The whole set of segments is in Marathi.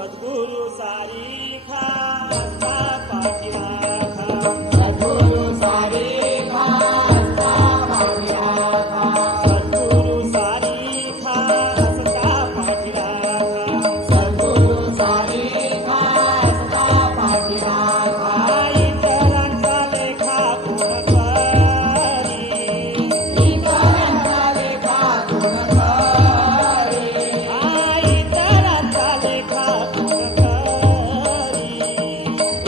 सद्गुरु सारीखा असता पाठीराखा सद्गुरु सारीखा असता पाठीराखा सद्गुरु सारीखा असता पाठीराखा सद्गुरु सारीखा असता पाठीराखा इतरांचा लेखा कोण करी इतरांचा लेखा कोण करी इतरांचा लेखा कोण करी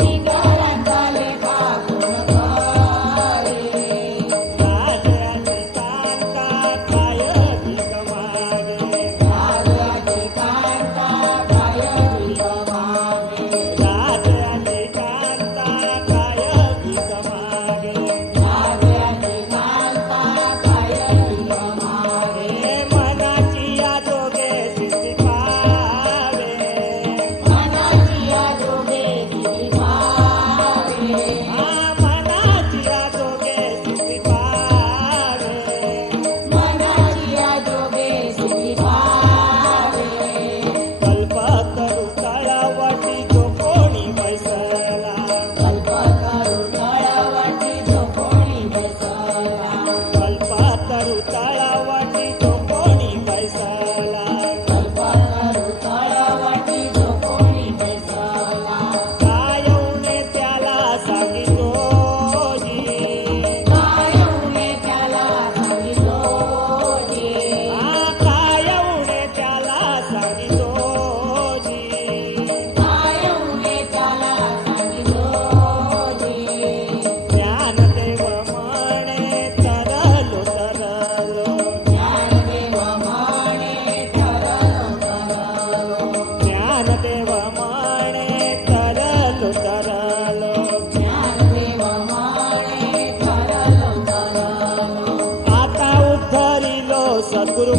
इतरांचा लेखा कोण करी राजाची कांता काय भीक मागे राजाची कांता काय भीक मागे राजाची कांता काय भीक मागे राजाची कांता काय भीक मागे मनाची या जोगे सिद्धी पावे मनाची या जोगे किती पावे मनाची या जोगे सिद्धी पावे मनाची या जोगे किती पावे कल्पतरू तळावटी जो कोणी बैसला कल्पतरू तळावटी जो कोणी बसला कल्पतरू तळावटी जो कोणी बैसला कल्पतरू तळावटी जो कोणी बसला कायवणे त्याला सांगितोजी कायवणे त्याला सांगितलो कायवणे त्याला सांगितोजी कायवणे त्याला सांगितलो ज्ञानदेव म्हणे तरलो तरलो ज्ञानदेव म्हणे ठरलो ठरलो ज्ञानदेव म्हणे तरलो तरलो ज्ञानदेव म्हणे ठरलो ठरलो आता उद्धरिलो सद्गुरु